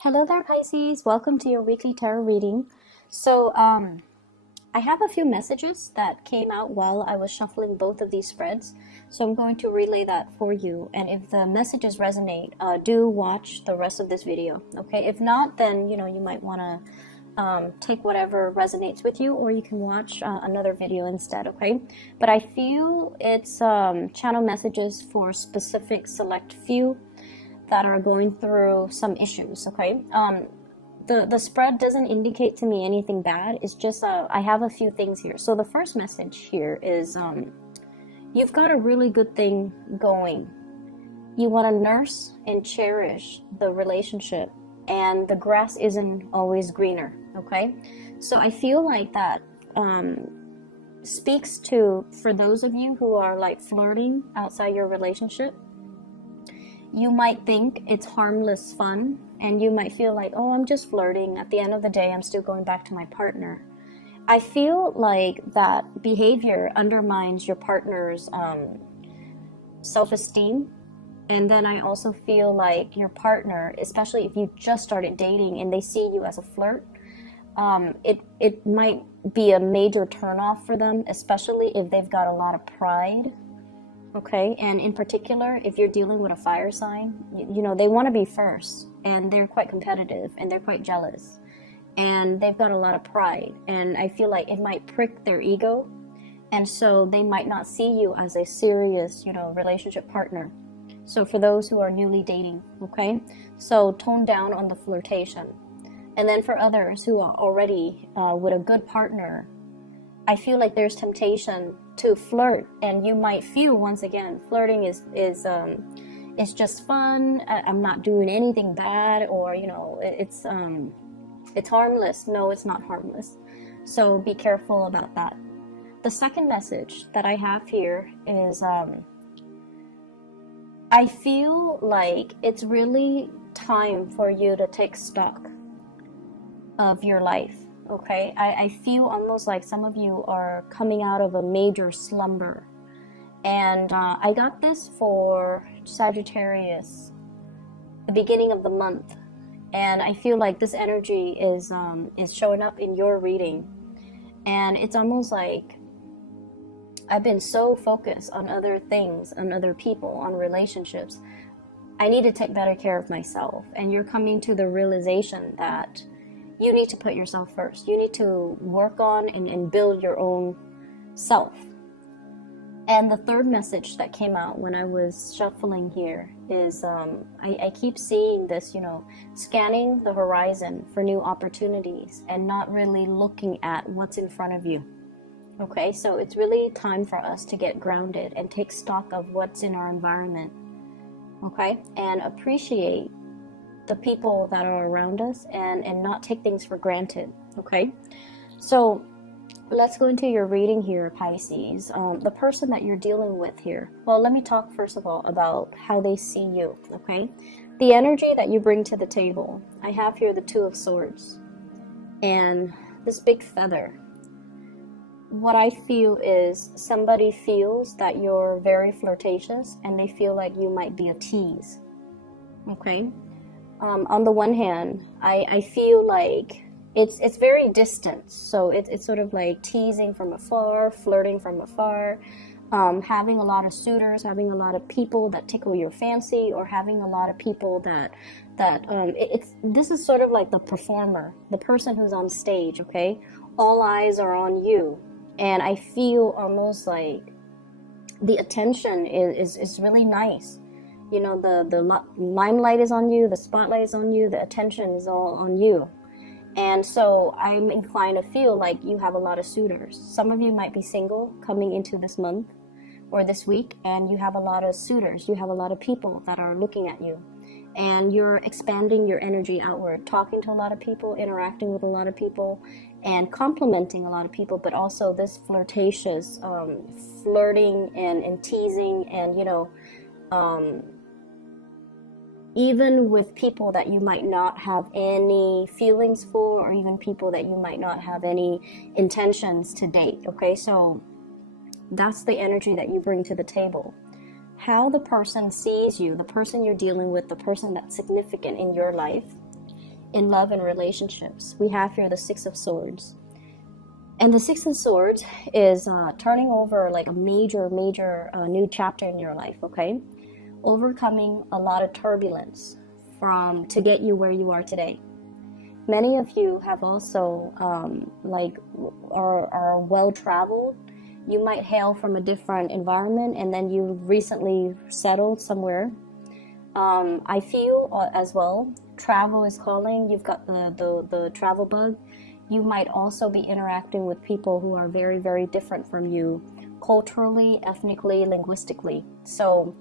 Hello there, Pisces. Welcome to your weekly tarot reading. I have a few messages that came out while I was shuffling both of these spreads. So I'm going to relay that for you. And if the messages resonate, do watch the rest of this video. Okay. If not, then, you might want to take whatever resonates with you, or you can watch another video instead. Okay. But I feel it's channel messages for specific select few that are going through some issues. Okay. The spread doesn't indicate to me anything bad. It's just I have a few things here. So the first message here is you've got a really good thing going. You want to nurse and cherish the relationship, and the grass isn't always greener. Okay. So I feel like that speaks to, for those of you who are like flirting outside your relationship, you might think it's harmless fun, and you might feel like, oh, I'm just flirting. At the end of the day, I'm still going back to my partner. I feel like that behavior undermines your partner's self-esteem. And then I also feel like your partner, especially if you just started dating and they see you as a flirt, it might be a major turnoff for them, especially if they've got a lot of pride. Okay, and in particular, if you're dealing with a fire sign, they want to be first, and they're quite competitive, and they're quite jealous, and they've got a lot of pride, and I feel like it might prick their ego, and so they might not see you as a serious, relationship partner. So for those who are newly dating, okay, so tone down on the flirtation. And then for others who are already with a good partner, I feel like there's temptation to flirt, and you might feel, once again, flirting is just fun. I'm not doing anything bad, or it's harmless. No, it's not harmless. So be careful about that. The second message that I have here is I feel like it's really time for you to take stock of your life. Okay, I feel almost like some of you are coming out of a major slumber. And I got this for Sagittarius, the beginning of the month. And I feel like this energy is showing up in your reading. And it's almost like I've been so focused on other things, on other people, on relationships. I need to take better care of myself. And you're coming to the realization that you need to put yourself first. You need to work on and build your own self. And the third message that came out when I was shuffling here is I keep seeing this, scanning the horizon for new opportunities and not really looking at what's in front of you. Okay, so it's really time for us to get grounded and take stock of what's in our environment. Okay, and appreciate the people that are around us, and not take things for granted. Okay, so let's go into your reading here, Pisces. The person that you're dealing with here, well, let me talk first of all about how they see you. Okay, the energy that you bring to the table. I have here the Two of Swords and this big feather. What I feel is somebody feels that you're very flirtatious, and they feel like you might be a tease. Okay, on the one hand, I feel like it's very distant. So it's sort of like teasing from afar, flirting from afar, having a lot of suitors, having a lot of people that tickle your fancy, or having a lot of people this is sort of like the performer, the person who's on stage. Okay, all eyes are on you, and I feel almost like the attention is really nice. The limelight is on you, the spotlight is on you, the attention is all on you. And so I'm inclined to feel like you have a lot of suitors. Some of you might be single coming into this month or this week, and you have a lot of suitors. You have a lot of people that are looking at you, and you're expanding your energy outward, talking to a lot of people, interacting with a lot of people, and complimenting a lot of people, but also this flirtatious flirting and teasing, and even with people that you might not have any feelings for, or even people that you might not have any intentions to date. Okay, so that's the energy that you bring to the table. How the person sees you, the person you're dealing with, the person that's significant in your life, in love and relationships, we have here the Six of Swords. And the Six of Swords is turning over like a major new chapter in your life, okay? Overcoming a lot of turbulence to get you where you are today. Many of you have also are well traveled. You might hail from a different environment, and then you recently settled somewhere. I feel as well, travel is calling. You've got the travel bug. You might also be interacting with people who are very, very different from you, culturally, ethnically, linguistically. So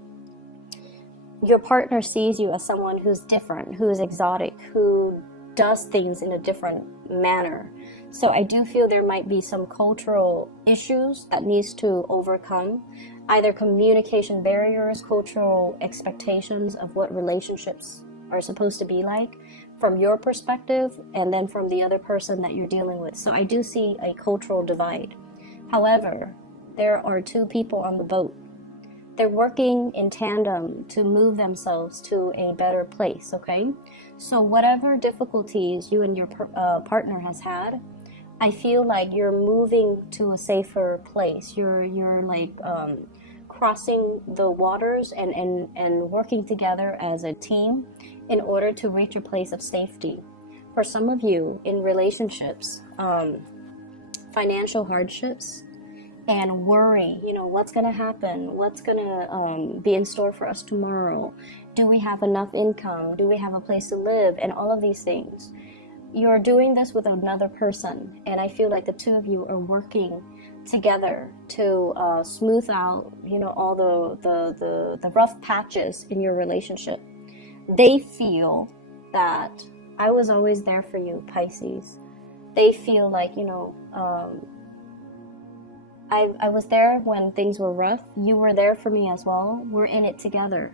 your partner sees you as someone who's different, who is exotic, who does things in a different manner. So I do feel there might be some cultural issues that needs to overcome, either communication barriers, cultural expectations of what relationships are supposed to be like from your perspective, and then from the other person that you're dealing with. So I do see a cultural divide. However, there are two people on the boat. They're working in tandem to move themselves to a better place, okay? So whatever difficulties you and your partner has had, I feel like you're moving to a safer place. You're like crossing the waters and working together as a team in order to reach a place of safety. For some of you in relationships, financial hardships, and worry, what's going to happen? What's going to be in store for us tomorrow? Do we have enough income? Do we have a place to live? And all of these things. You're doing this with another person, and I feel like the two of you are working together to smooth out, all the rough patches in your relationship. They feel that I was always there for you, Pisces. They feel like, I was there when things were rough. You were there for me as well. We're in it together.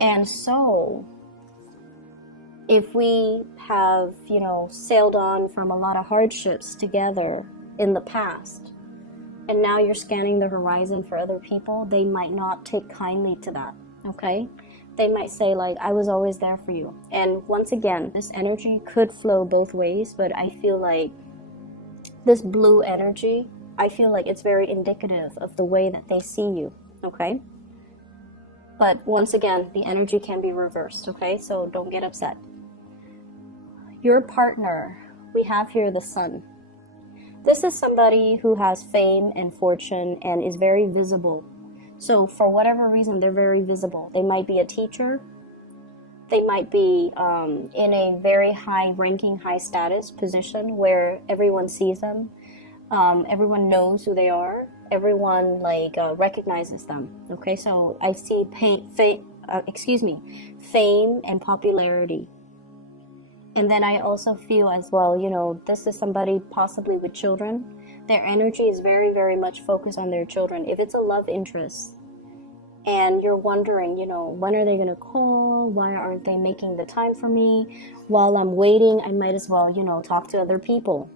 And so, if we have, sailed on from a lot of hardships together in the past, and now you're scanning the horizon for other people, they might not take kindly to that, okay? They might say, like, I was always there for you. And once again, this energy could flow both ways, but I feel like this blue energy, I feel like it's very indicative of the way that they see you, okay? But once again, the energy can be reversed, okay? So don't get upset. Your partner, we have here the Sun. This is somebody who has fame and fortune and is very visible. So for whatever reason, they're very visible. They might be a teacher. They might be in a very high ranking, high status position where everyone sees them. Everyone knows who they are. Everyone recognizes them. Okay, so I see fame and popularity. And then I also feel as well, this is somebody possibly with children. Their energy is very, very much focused on their children. If it's a love interest and you're wondering, when are they going to call? Why aren't they making the time for me? While I'm waiting, I might as well, talk to other people.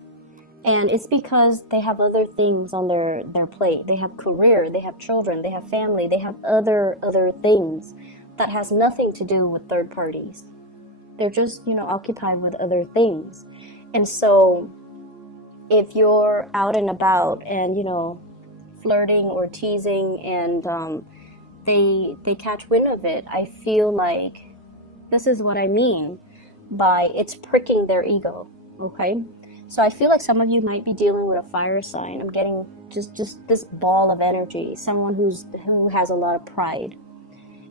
And it's because they have other things on their plate. They have career, they have children, they have family, they have other things that has nothing to do with third parties. They're just, occupied with other things. And so if you're out and about and, flirting or teasing and they catch wind of it, I feel like this is what I mean by it's pricking their ego, okay? So I feel like some of you might be dealing with a fire sign. I'm getting just this ball of energy, someone who has a lot of pride.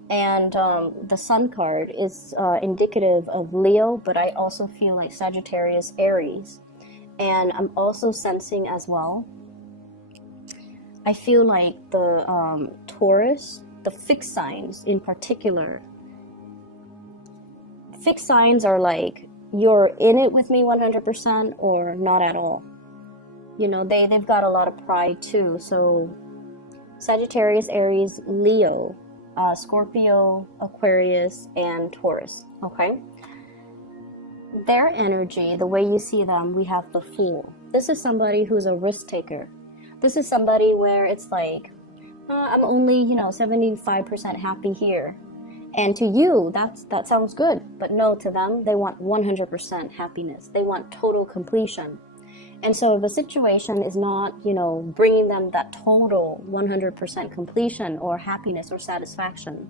And the Sun card is indicative of Leo, but I also feel like Sagittarius, Aries. And I'm also sensing as well, I feel like the Taurus, the fixed signs in particular. Fixed signs are like, you're in it with me 100% or not at all. They've got a lot of pride too. So Sagittarius, Aries, Leo, Scorpio, Aquarius, and Taurus, okay? Their energy, the way you see them, we have the Fool. This is somebody who's a risk taker. This is somebody where it's like, I'm only, 75% happy here. And to you, that sounds good. But no, to them, they want 100% happiness. They want total completion. And so if a situation is not, bringing them that total 100% completion or happiness or satisfaction,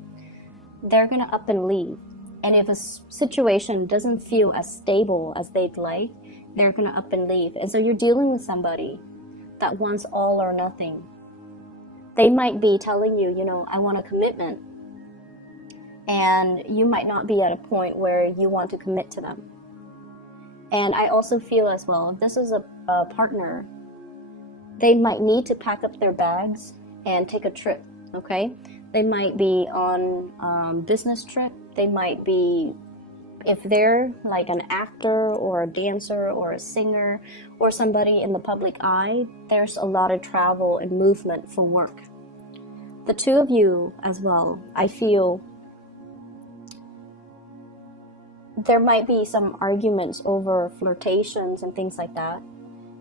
they're going to up and leave. And if a situation doesn't feel as stable as they'd like, they're going to up and leave. And so you're dealing with somebody that wants all or nothing. They might be telling you, I want a commitment. And you might not be at a point where you want to commit to them. And I also feel as well, if this is a partner, they might need to pack up their bags and take a trip, okay? They might be on business trip. They might be, if they're like an actor or a dancer or a singer or somebody in the public eye, there's a lot of travel and movement for work. The two of you as well, I feel there might be some arguments over flirtations and things like that.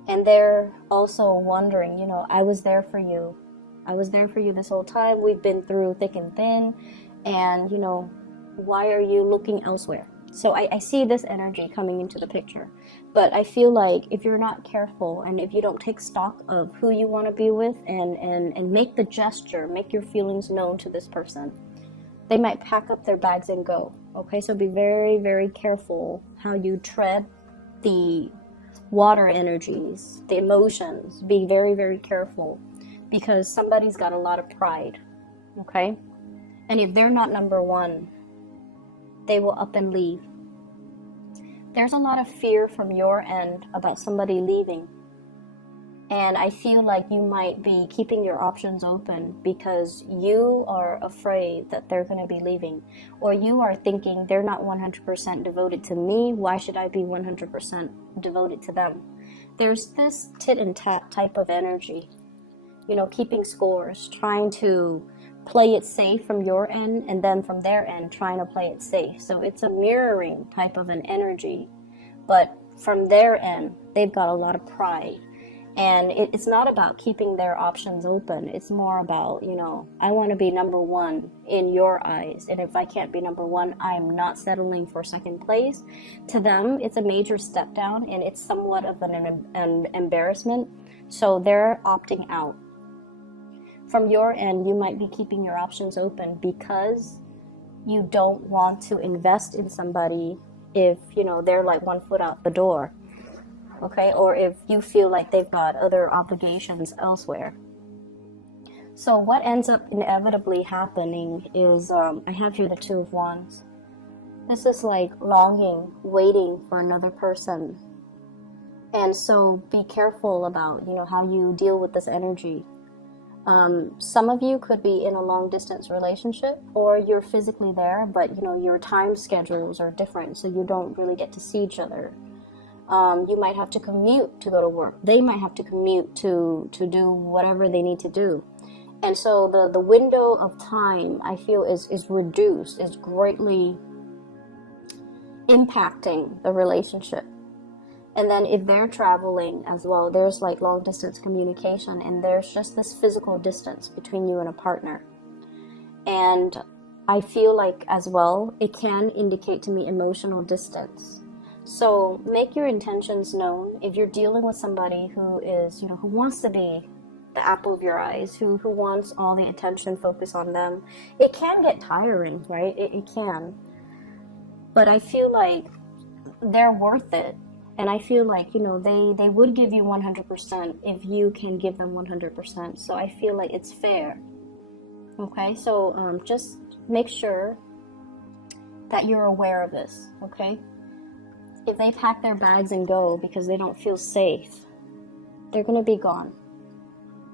And they're also wondering, I was there for you. I was there for you this whole time. We've been through thick and thin. And, why are you looking elsewhere? So I see this energy coming into the picture. But I feel like if you're not careful and if you don't take stock of who you want to be with and make the gesture, make your feelings known to this person, they might pack up their bags and go. Okay, so be very, very careful how you tread the water energies, the emotions. Be very, very careful because somebody's got a lot of pride. Okay? And if they're not number one, they will up and leave. There's a lot of fear from your end about somebody leaving. And I feel like you might be keeping your options open because you are afraid that they're going to be leaving. Or you are thinking they're not 100% devoted to me. Why should I be 100% devoted to them? There's this tit and tat type of energy. Keeping scores, trying to play it safe from your end and then from their end trying to play it safe. So it's a mirroring type of an energy. But from their end, they've got a lot of pride. And it's not about keeping their options open. It's more about, I want to be number one in your eyes. And if I can't be number one, I am not settling for second place. To them, it's a major step down and it's somewhat of an embarrassment. So they're opting out. From your end, you might be keeping your options open because you don't want to invest in somebody if, they're like 1 foot out the door. Okay, or if you feel like they've got other obligations elsewhere. So what ends up inevitably happening is, I have here the Two of Wands. This is like longing, waiting for another person. And so be careful about, how you deal with this energy. Some of you could be in a long distance relationship or you're physically there, but, your time schedules are different, so you don't really get to see each other. You might have to commute to go to work. They might have to commute to do whatever they need to do. And so the window of time, I feel, is reduced, is greatly impacting the relationship. And then if they're traveling as well, there's like long distance communication and there's just this physical distance between you and a partner. And I feel like as well, it can indicate to me emotional distance. So make your intentions known. If you're dealing with somebody who is, who wants to be the apple of your eyes, who wants all the attention focused on them, it can get tiring, right? It can. But I feel like they're worth it. And I feel like, they would give you 100% if you can give them 100%. So I feel like it's fair. Okay, so just make sure that you're aware of this, okay? If they pack their bags and go because they don't feel safe, they're going to be gone.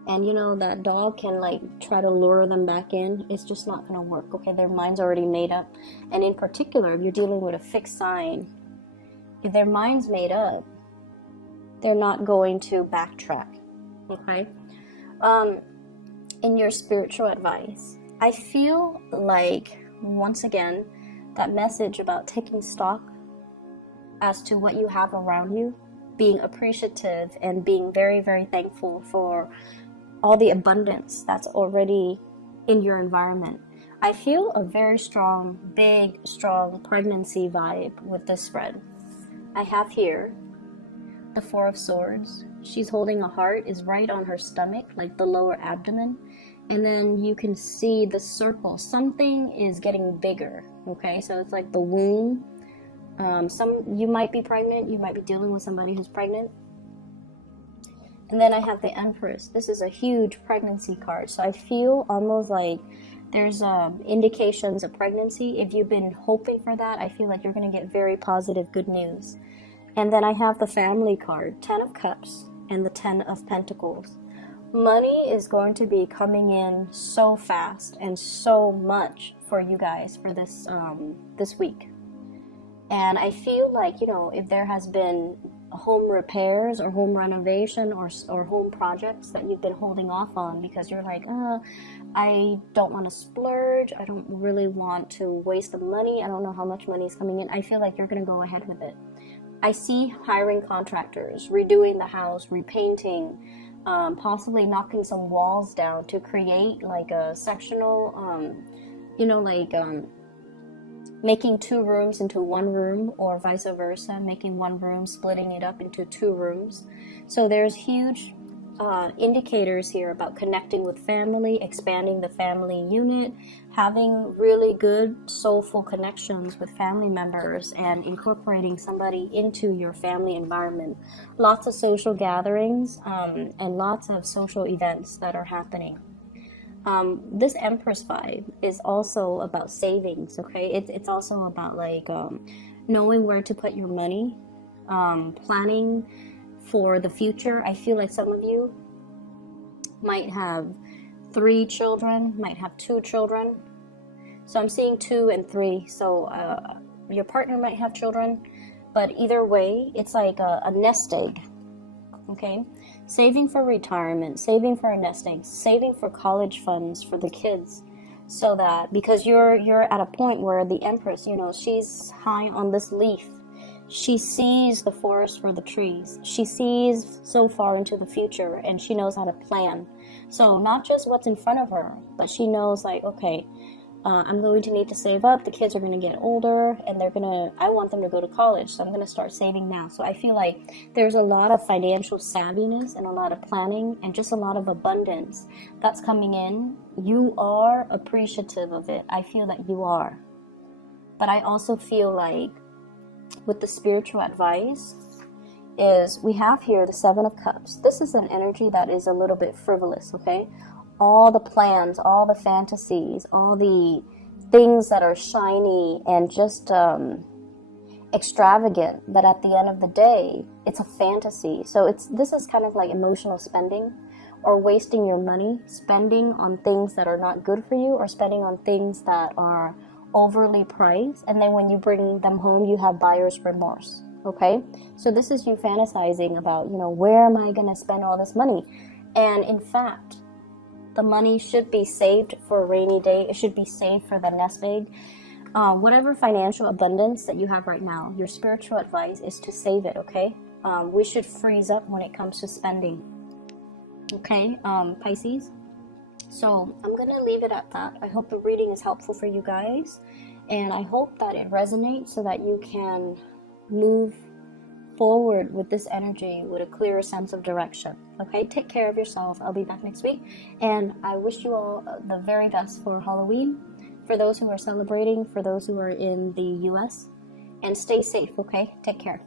And that dog can try to lure them back in. It's just not going to work, okay? Their mind's already made up. And in particular, if you're dealing with a fixed sign, if their mind's made up, they're not going to backtrack, okay? In your spiritual advice, I feel like, once again, that message about taking stock as to what you have around you, being appreciative and being very, very thankful for all the abundance that's already in your environment. I feel a very strong, big, strong pregnancy vibe with this spread. I have here the Four of Swords. She's holding a heart, is right on her stomach, like the lower abdomen. And then you can see the circle. Something is getting bigger, okay? So it's like the womb. You might be pregnant. You might be dealing with somebody who's pregnant. And then I have the Empress. This is a huge pregnancy card. So I feel almost like there's indications of pregnancy. If you've been hoping for that, I feel like you're going to get very positive, good news. And then I have the Family card, 10 of Cups and the 10 of Pentacles. Money is going to be coming in so fast and so much for you guys for this week. And I feel like, you know, if there has been home repairs or home renovation or home projects that you've been holding off on because you're like, I don't want to splurge, I don't really want to waste the money, I don't know how much money is coming in, I feel like you're going to go ahead with it. I see hiring contractors, redoing the house, repainting, possibly knocking some walls down to create like a sectional, making 2 rooms into 1 room, or vice versa, making 1 room, splitting it up into 2 rooms. So there's huge indicators here about connecting with family, expanding the family unit, having really good soulful connections with family members, and incorporating somebody into your family environment. Lots of social gatherings and lots of social events that are happening. This Empress vibe is also about savings, okay? It's also about like knowing where to put your money, planning for the future. I feel like some of you might have 3 children, might have 2 children. So I'm seeing 2 and 3. So your partner might have children, but either way, it's like a nest egg, okay? Saving for retirement, saving for a nest egg, saving for college funds for the kids, so that, because you're at a point where the Empress, you know, she's high on this leaf. She sees the forest for the trees. She sees so far into the future, and she knows how to plan. So not just what's in front of her, but she knows like, okay, I'm going to need to save up. The kids are going to get older, and I want them to go to college, so I'm going to start saving now. So I feel like there's a lot of financial savviness and a lot of planning and just a lot of abundance that's coming in. You are appreciative of it. I feel that you are. But I also feel like with the spiritual advice is we have here the 7 of Cups. This is an energy that is a little bit frivolous, okay? All the plans, all the fantasies, all the things that are shiny and just extravagant, but at the end of the day, it's a fantasy. So this is kind of like emotional spending, or wasting your money, spending on things that are not good for you, or spending on things that are overly priced, and then when you bring them home, you have buyer's remorse, okay? So this is you fantasizing about, you know, where am I going to spend all this money? And in fact, the money should be saved for a rainy day. It should be saved for the nest egg. Whatever financial abundance that you have right now, your spiritual advice is to save it, okay? We should freeze up when it comes to spending, okay, Pisces? So I'm going to leave it at that. I hope the reading is helpful for you guys, and I hope that it resonates so that you can move forward with this energy with a clearer sense of direction. Okay, take care of yourself. I'll be back next week, and I wish you all the very best for Halloween, for those who are celebrating, for those who are in the US, and stay safe. Okay, take care.